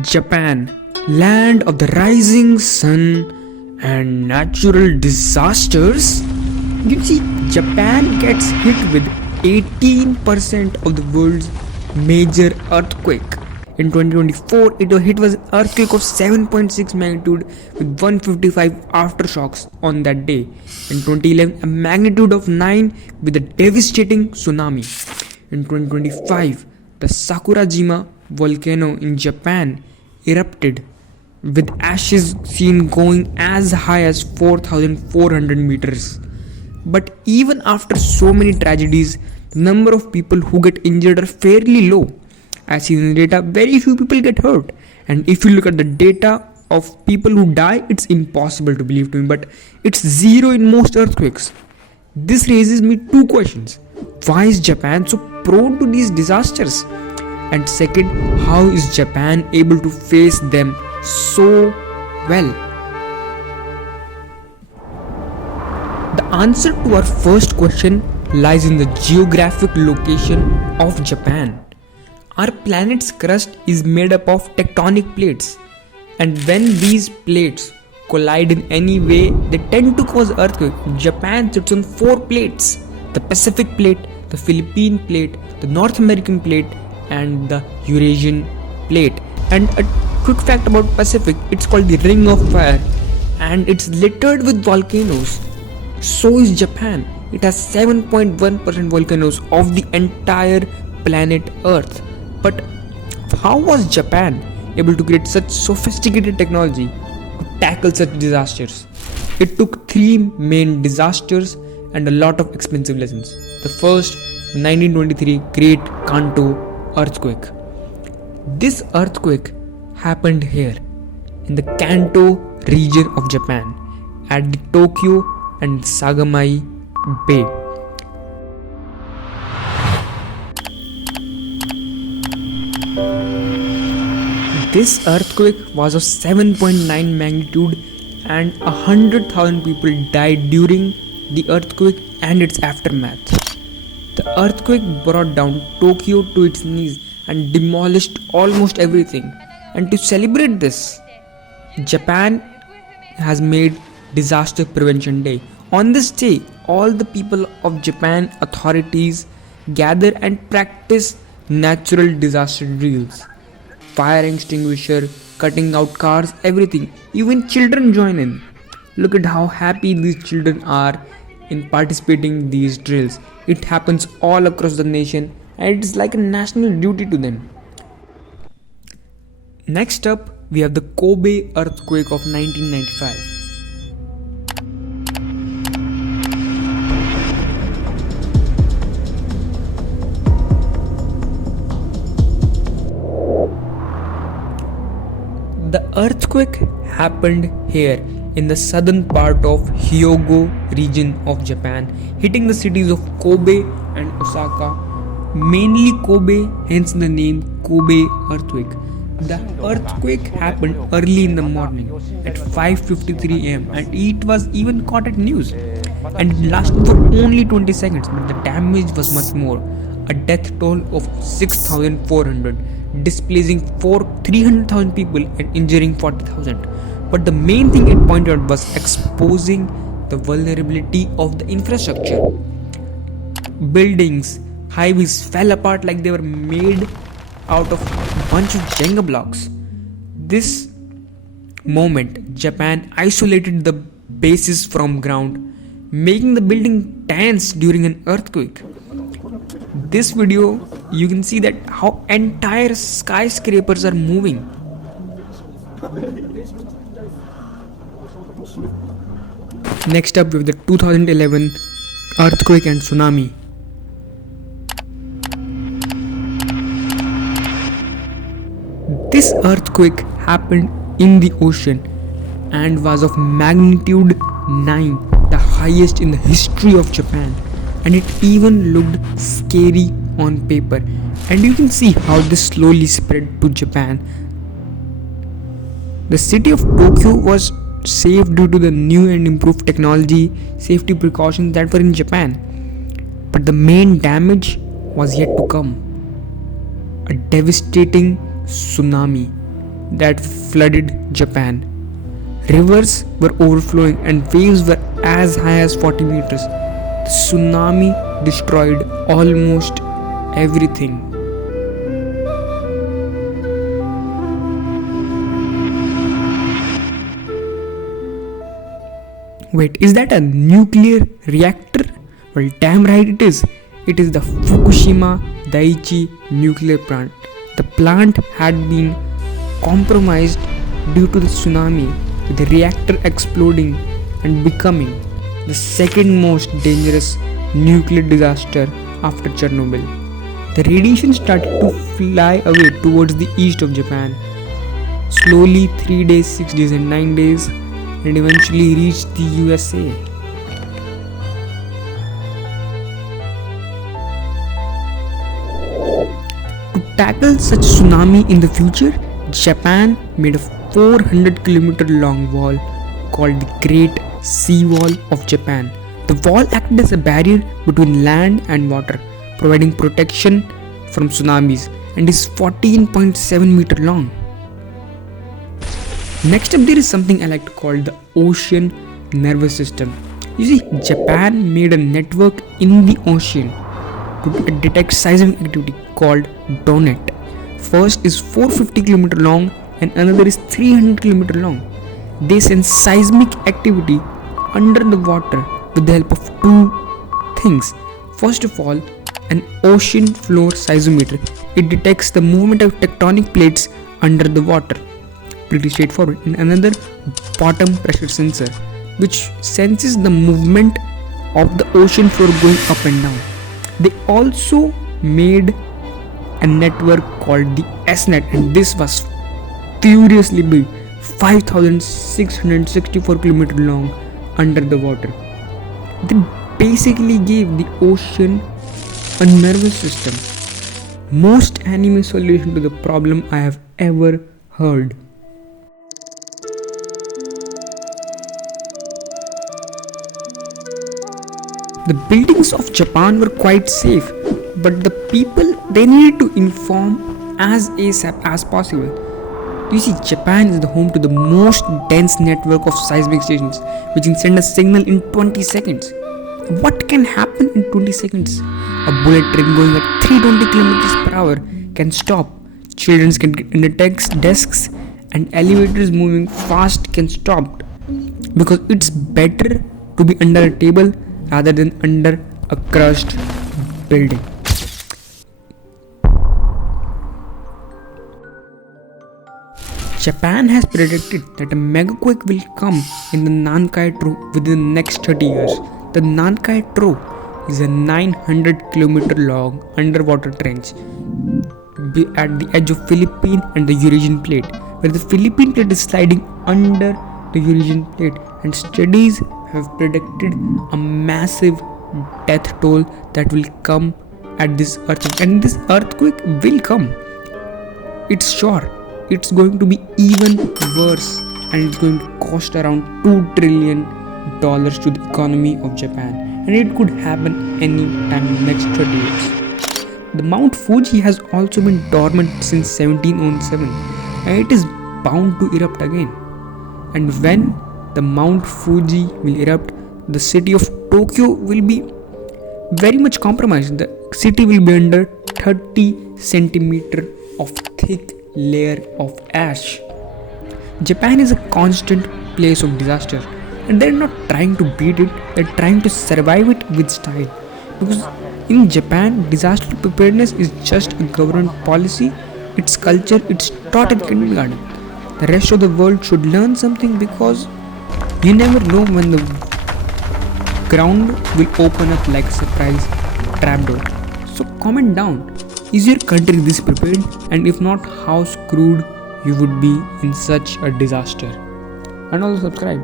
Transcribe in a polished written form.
Japan, land of the rising sun and natural disasters. You see, Japan gets hit with 18% of the world's major earthquake. In 2024, it was hit with an earthquake of 7.6 magnitude with 155 aftershocks on that day. In 2011, a magnitude of 9 with a devastating tsunami. In 2025, the Sakurajima volcano in Japan erupted, with ashes seen going as high as 4,400 meters. But even after so many tragedies, the number of people who get injured are fairly low. As seen in the data, very few people get hurt. And if you look at the data of people who die, it's impossible to believe to me, but it's zero in most earthquakes. This raises me two questions. Why is Japan so prone to these disasters? And second, how is Japan able to face them so well? The answer to our first question lies in the geographic location of Japan. Our planet's crust is made up of tectonic plates, and when these plates collide in any way, they tend to cause earthquake. Japan sits on 4 plates: the Pacific plate, the Philippine plate, the North American plate, and the Eurasian plate. And a quick fact about Pacific, it's called the Ring of Fire, and it's littered with volcanoes. So is Japan. It has 7.1% volcanoes of the entire planet Earth. But how was Japan able to create such sophisticated technology to tackle such disasters? It took 3 main disasters and a lot of expensive lessons. The first, 1923 Great Kanto earthquake. This earthquake happened here in the Kanto region of Japan at the Tokyo and Sagamai Bay. This earthquake was of 7.9 magnitude and 100,000 people died during the earthquake and its aftermath. The earthquake brought down Tokyo to its knees and demolished almost everything. And to celebrate this, Japan has made Disaster Prevention Day. On this day, all the people of Japan authorities gather and practice natural disaster drills. Fire extinguisher, cutting out cars, everything. Even children join in. Look at how happy these children are in participating in these drills. It happens all across the nation and it is like a national duty to them. Next up, we have the Kobe earthquake of 1995. The earthquake happened here in the southern part of Hyogo region of Japan, hitting the cities of Kobe and Osaka, mainly Kobe, hence the name Kobe earthquake. The earthquake happened early in the morning at 5:53 am and it was even caught at news, and it lasted for only 20 seconds, but the damage was much more. A death toll of 6,400, displacing 300,000 people and injuring 40,000. But the main thing it pointed out was exposing the vulnerability of the infrastructure. Buildings, highways fell apart like they were made out of a bunch of Jenga blocks. This moment, Japan isolated the bases from ground, making the building tense during an earthquake. This video, you can see that how entire skyscrapers are moving. Next up, we have the 2011 earthquake and tsunami. This earthquake happened in the ocean and was of magnitude 9, the highest in the history of Japan. And it even looked scary on paper, and you can see how this slowly spread to Japan. The city of Tokyo was saved due to the new and improved technology, safety precautions that were in Japan. But the main damage was yet to come. A devastating tsunami that flooded Japan. Rivers were overflowing and waves were as high as 40 meters. The tsunami destroyed almost everything. Wait, is that a nuclear reactor? Well, damn right it is. It is the Fukushima Daiichi nuclear plant. The plant had been compromised due to the tsunami, with the reactor exploding and becoming the second most dangerous nuclear disaster after Chernobyl. The radiation started to fly away towards the east of Japan, slowly 3 days, 6 days and 9 days, and eventually reached the USA. To tackle such tsunami in the future, Japan made a 400-kilometer long wall called the Great Seawall of Japan. The wall acted as a barrier between land and water, providing protection from tsunamis, and is 14.7 meter long. Next up, there is something I like to call the ocean nervous system. You see, Japan made a network in the ocean to detect seismic activity called DONET. First is 450 km long and another is 300 km long. They sense seismic activity under the water with the help of two things. First of all, an ocean floor seismometer. It detects the movement of tectonic plates under the water. Pretty straightforward. And another bottom pressure sensor, which senses the movement of the ocean floor going up and down. They also made a network called the SNet, and this was furiously big, 5,664 km long under the water. They basically gave the ocean a nervous system. Most anime solution to the problem I have ever heard. The buildings of Japan were quite safe, but the people, they needed to inform as ASAP as possible. You see, Japan is the home to the most dense network of seismic stations, which can send a signal in 20 seconds. What can happen in 20 seconds? A bullet train going at 320 km per hour can stop. Children can get under desks, and elevators moving fast can stop. Because it's better to be under a table rather than under a crushed building. Japan has predicted that a megaquake will come in the Nankai Trough within the next 30 years. The Nankai Trough is a 900-kilometer long underwater trench at the edge of Philippine and the Eurasian plate, where the Philippine plate is sliding under the Eurasian plate, and studies have predicted a massive death toll that will come at this earthquake, and this earthquake will come. It's sure. It's going to be even worse, and it's going to cost around $2 trillion to the economy of Japan, and it could happen any time in the next 30 years. The Mount Fuji has also been dormant since 1707, and it is bound to erupt again. And when the Mount Fuji will erupt, the city of Tokyo will be very much compromised. The city will be under 30 centimeter of thick layer of ash. Japan is a constant place of disaster, and they're not trying to beat it, they're trying to survive it with style. Because in Japan, disaster preparedness is just a government policy, it's culture, it's taught in kindergarten. The rest of the world should learn something, because you never know when the ground will open up like a surprise trapdoor. So comment down. Is your country this prepared? And if not, how screwed you would be in such a disaster? And also subscribe.